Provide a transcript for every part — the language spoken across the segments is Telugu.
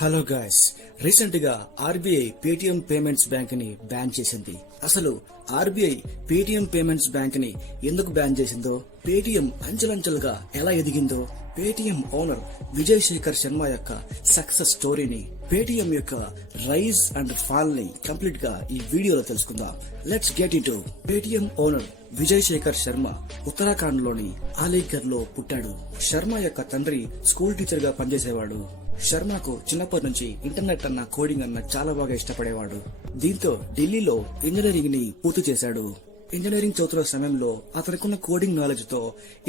హలో గాయ్స్, రీసెంట్ గా ఆర్బీఐ పేటిఎం పేమెంట్స్ బ్యాంక్ ని బ్యాన్ చేసింది. అసలు ఆర్బీఐ పేటిఎం పేమెంట్స్ బ్యాంక్ ని ఎందుకు బ్యాన్ చేసిందో, పేటిఎం అంచెలంచెలుగా ఎలా ఎదిగిందో, పేటిఎం ఓనర్ విజయ్ శేఖర్ శర్మ యొక్క సక్సెస్ స్టోరీని, పేటిఎం యొక్క రైజ్ అండ్ ఫాల్ ని కంప్లీట్ గా ఈ వీడియోలో తెలుసుకుందాం. Let's get it. Paytm owner Vijay Shekhar Sharma Uttarakhand లోని అలీగర్ లో పుట్టాడు. శర్మ యొక్క తండ్రి స్కూల్ టీచర్ గా పనిచేసేవాడు. శర్మకు చిన్నప్పటి నుంచి ఇంటర్నెట్ అన్న, కోడింగ్ అన్న చాలా బాగా ఇష్టపడేవాడు. దీంతో ఢిల్లీలో ఇంజనీరింగ్ ని పూర్తి చేశాడు. ఇంజనీరింగ్ చదువుతున్న సమయంలో అతనికున్న కోడింగ్ నాలెడ్జ్ తో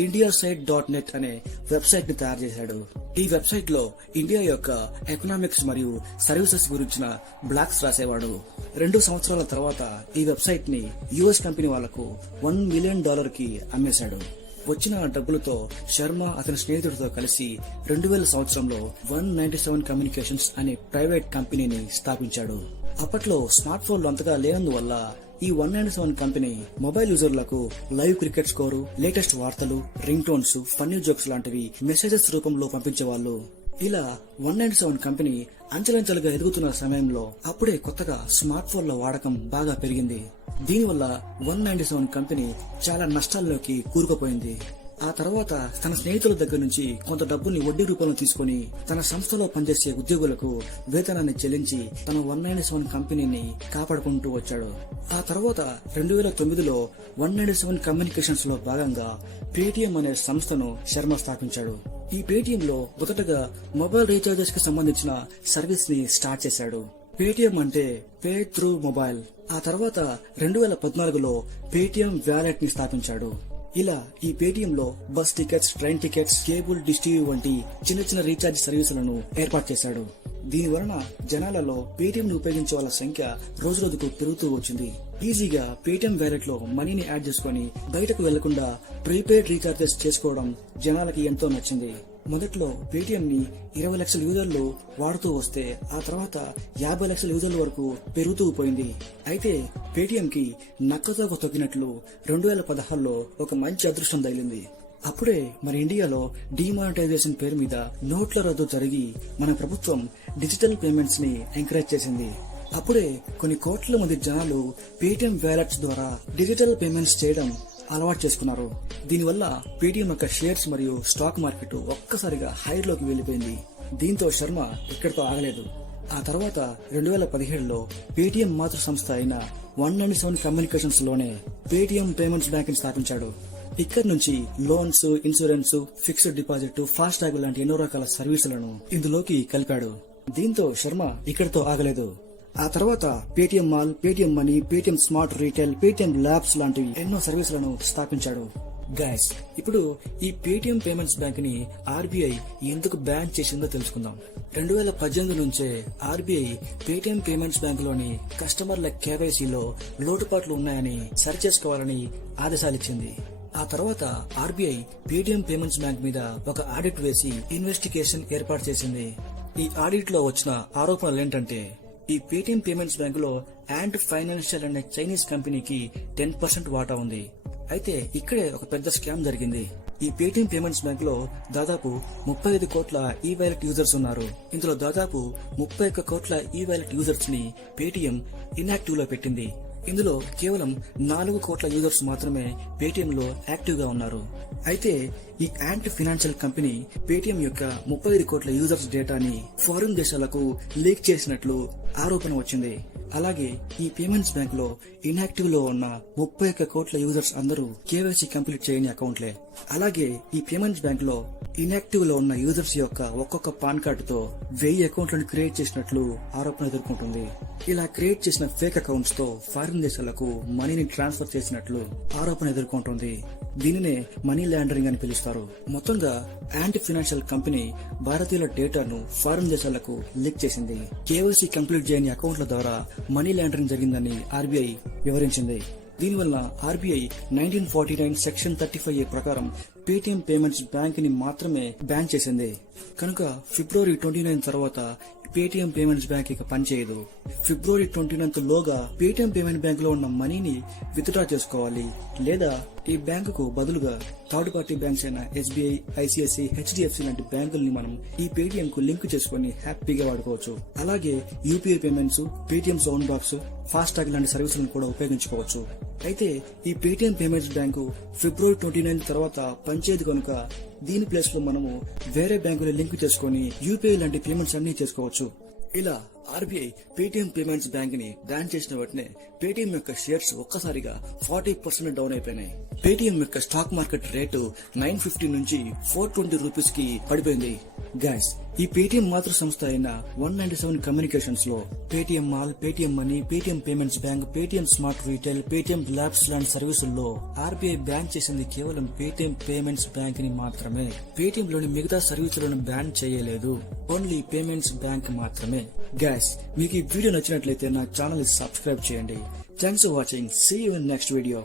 indiasite.net అనే వెబ్సైట్ ని తయారు చేశాడు. ఈ వెబ్సైట్ లో ఇండియా యొక్క ఎకనామిక్స్ మరియు సర్వీసెస్ గురించిన బ్లాగ్స్ రాసేవాడు. 2 సంవత్సరాల తర్వాత ఈ వెబ్సైట్ ని యుఎస్ కంపెనీ వాళ్లకు $1 మిలియన్ కి అమ్మేశాడు. వచ్చిన డబ్బులతో శర్మ అతని స్నేహితుడితో కలిసి 2000 సంవత్సరంలో 197 కమ్యూనికేషన్స్ అనే ప్రైవేట్ కంపెనీని స్థాపించాడు. అప్పట్లో స్మార్ట్ ఫోన్లు అంతగా లేనందువల్ల ఈ 197 కంపెనీ మొబైల్ యూజర్లకు లైవ్ క్రికెట్ స్కోరు, లేటెస్ట్ వార్తలు, రింగ్ టోన్స్, ఫన్నీ జోక్స్ లాంటివి మెసేజెస్ రూపంలో పంపించేవాళ్లు. ఇలా 197 కంపెనీ అంచెలంచెలుగా ఎదుగుతున్న సమయంలో అప్పుడే కొత్తగా స్మార్ట్ ఫోన్ల వాడకం బాగా పెరిగింది. దీనివల్ల 197 కంపెనీ చాలా నష్టాల్లోకి కూరుకుపోయింది. ఆ తర్వాత తన స్నేహితుల దగ్గర నుంచి కొంత డబ్బుని వడ్డీ రూపంలో తీసుకుని తన సంస్థలో పనిచేసే ఉద్యోగులకు వేతనాన్ని చెల్లించి తన 197 కంపెనీని కాపాడుకుంటూ వచ్చాడు. ఆ తర్వాత 2009లో 197 కమ్యూనికేషన్స్ లో భాగంగా పేటిఎం అనే సంస్థను శర్మ స్థాపించాడు. ఈ పేటిఎం లో మొదటగా మొబైల్ రీఛార్జెస్ కి సంబంధించిన సర్వీస్ ని స్టార్ట్ చేశాడు. పేటిఎం అంటే పే త్రూ మొబైల్. ఆ తర్వాత 2014లో పేటిఎం వ్యాలెట్ ని స్థాపించాడు. ఇలా ఈ పేటిఎం లో bus tickets, train tickets, cable dish TV వంటి చిన్న చిన్న రీఛార్జ్ సర్వీసులను ఏర్పాటు చేశాడు. దీని వలన జనాలలో పేటిఎం ను ఉపయోగించే వాళ్ళ సంఖ్య రోజురోజుకు పెరుగుతూ వచ్చింది. ఈజీగా పేటిఎం వ్యాలెట్ లో మనీని యాడ్ చేసుకుని బయటకు వెళ్లకుండా ప్రీపెయిడ్ రీఛార్జెస్ చేసుకోవడం జనాలకి ఎంతో నచ్చింది. మొదట్లో పేటిఎం ని 20 లక్షల యూజర్లు వాడుతూ వస్తే ఆ తర్వాత 50 లక్షల యూజర్ల వరకు పెరుగుతూ పోయింది. అయితే పేటిఎం కి నక్కతోక తొక్కినట్లు 2016లో ఒక మంచి అదృష్టం తగిలింది. అప్పుడే మన ఇండియాలో డిమానిటైజేషన్ పేరు మీద నోట్ల రద్దు జరిగి మన ప్రభుత్వం డిజిటల్ పేమెంట్స్ ని ఎంకరేజ్ చేసింది. అప్పుడే కొన్ని కోట్ల మంది జనాలు పేటిఎం వ్యాలెట్స్ ద్వారా డిజిటల్ పేమెంట్స్ చేయడం అలవాటు చేసుకున్నారు. దీనివల్ల పేటిఎం యొక్క షేర్స్ మరియు స్టాక్ మార్కెట్ ఒక్కసారిగా హైలోకి వెళ్లిపోయింది. దీంతో శర్మ ఇక్కడితో ఆగలేదు. ఆ తర్వాత 2017లో పేటిఎం మాతృ సంస్థ అయిన 197 కమ్యూనికేషన్స్ లోనే పేటిఎం పేమెంట్స్ బ్యాంక్ ని స్థాపించాడు. ఇక్కడి నుంచి loans, insurance, fixed deposit, fast tag లాంటి ఎన్నో రకాల సర్వీసులను ఇందులోకి కలిపాడు. దీంతో శర్మ ఇక్కడితో ఆగలేదు. ఆ తర్వాత Paytm mall, Paytm money, Paytm smart retail, Paytm labs లాంటివి ఎన్నో సర్వీసులను స్థాపించాడు. గైస్, ఇప్పుడు ఈ పేటిఎం పేమెంట్స్ బ్యాంక్ ని ఆర్బీఐ ఎందుకు బ్యాన్ చేసిందో తెలుసుకుందాం. 2018 నుంచే ఆర్బీఐ పేటిఎం పేమెంట్స్ బ్యాంక్ లోని కస్టమర్ల కేవైసీలో లోటుపాట్లు ఉన్నాయని సరిచేసుకోవాలని ఆదేశాలిచ్చింది. ఆ తర్వాత ఆర్బీఐ పేటిఎం పేమెంట్స్ బ్యాంక్ మీద ఒక ఆడిట్ వేసి ఇన్వెస్టిగేషన్ ఏర్పాటు చేసింది. ఈ ఆడిట్ లో వచ్చిన ఆరోపణలేంటంటే, ఈ పేటిఎం పేమెంట్స్ బ్యాంక్ లో యాంట్ ఫైనాన్షియల్ అనే చైనీస్ కంపెనీకి 10% వాటా ఉంది. అయితే ఇక్కడే ఒక పెద్ద స్కామ్ జరిగింది. ఈ పేటిఎం పేమెంట్స్ బ్యాంక్ లో దాదాపు 35 కోట్ల ఈ వాలెట్ యూజర్స్ ఉన్నారు. ఇందులో దాదాపు 31 కోట్ల ఈ వాలెట్ యూజర్స్ ని పేటిఎం ఇన్యాక్టివ్ లో పెట్టింది. ఇందులో కేవలం 4 కోట్ల యూజర్స్ మాత్రమే పేటిఎం లో యాక్టివ్ గా ఉన్నారు. అయితే ఈ యాంట్ ఫైనాన్షియల్ కంపెనీ పేటిఎం యొక్క 35 కోట్ల యూజర్స్ డేటాని ఫారిన్ దేశాలకు లీక్ చేసినట్లు ఆరోపణ వచ్చింది. అలాగే ఈ పేమెంట్స్ బ్యాంక్ లో ఇన్యాక్టివ్ లో ఉన్న 31 కోట్ల యూజర్స్ అందరూ కేవైసీ కంప్లీట్ చేయని అకౌంట్లే. అలాగే ఈ పేమెంట్స్ బ్యాంక్ లో ఇన్యాక్టివ్ లో ఉన్న యూజర్స్ యొక్క ఒక్కొక్క పాన్ కార్డుతో 1000 అకౌంట్లను క్రియేట్ చేసినట్లు ఆరోపణ ఎదుర్కొంటుంది. ఇలా క్రియేట్ చేసిన ఫేక్ అకౌంట్స్ తో ఫారిన్ దేశాలకు మనీని ట్రాన్స్ఫర్ చేసినట్లు ఆరోపణ ఎదుర్కొంటుంది. దీనినే మనీ లాండరింగ్ అని పిలుస్తారు. మొత్తంగా యాంట్ ఫైనాన్షియల్ కంపెనీ భారతీయుల డేటాను ఫారిన్ దేశాలకు లీక్ చేసింది. కేవైసీ కంప్లీట్ చేయని అకౌంట్ల ద్వారా మనీ లాండరింగ్ జరిగిందని ఆర్బీఐ వివరించింది. దీనివల్ల ఆర్బీఐ 1949 సెక్షన్ 35A ప్రకారం పేటిఎం పేమెంట్స్ బ్యాంక్ ని మాత్రమే బ్యాన్ చేసింది. కనుక ఫిబ్రవరి 29 తర్వాత పేటిఎం పేమెంట్స్ బ్యాంక్ ఇక పనిచేయదు. ఫిబ్రవరి 29th లోగా పేటిఎం పేమెంట్ బ్యాంక్ లో ఉన్న మనీని విత్డ్రా చేసుకోవాలి, లేదా ఈ బ్యాంకుకు బదులుగా థర్డ్ పార్టీ బ్యాంక్స్ అయిన SBI, ICICI, HDFC లాంటి బ్యాంకుల్ని మనం ఈ పేటిఎం కు లింక్ చేసుకుని హ్యాపీగా వాడుకోవచ్చు. అలాగే UPI payments, Paytm sound box, FASTag లాంటి సర్వీసులను కూడా ఉపయోగించుకోవచ్చు. అయితే ఈ పేటిఎం పేమెంట్స్ బ్యాంకు ఫిబ్రవరి 29 తర్వాత పనిచేయదు కనుక దీని ప్లేస్ లో మనము వేరే బ్యాంకుని లింక్ చేసుకుని UPI లాంటి పేమెంట్స్ అన్ని చేసుకోవచ్చు. ఇలా RBI పేటిఎం పేమెంట్స్ బ్యాంక్ ని బ్యాన్ చేసిన వెంటనే పేటిఎం యొక్క షేర్స్ ఒక్కసారిగా 40% డౌన్ అయిపోయినాయి. పేటిఎం యొక్క స్టాక్ మార్కెట్ రేటు 950 నుంచి 420 రూపీస్ కి పడిపోయింది. గైస్, ఈ పేటిఎం మాతృ సంస్థ అయిన 197 కమ్యూనికేషన్స్ లో Paytm mall, Paytm money, Paytm payments bank, Paytm smart retail, Paytm labs లాంటి సర్వీసుల్లో RBI బ్యాన్ చేసింది కేవలం పేటిఎం పేమెంట్స్ బ్యాంక్ ని మాత్రమే. పేటిఎం లోని మిగతా సర్వీసులను బ్యాన్ చేయలేదు, ఓన్లీ పేమెంట్స్ బ్యాంక్ మాత్రమే. గైస్, మీకు ఈ వీడియో నచ్చినట్లయితే నా ఛానల్ ని సబ్స్క్రైబ్ చేయండి. Thanks for watching. See you in next video.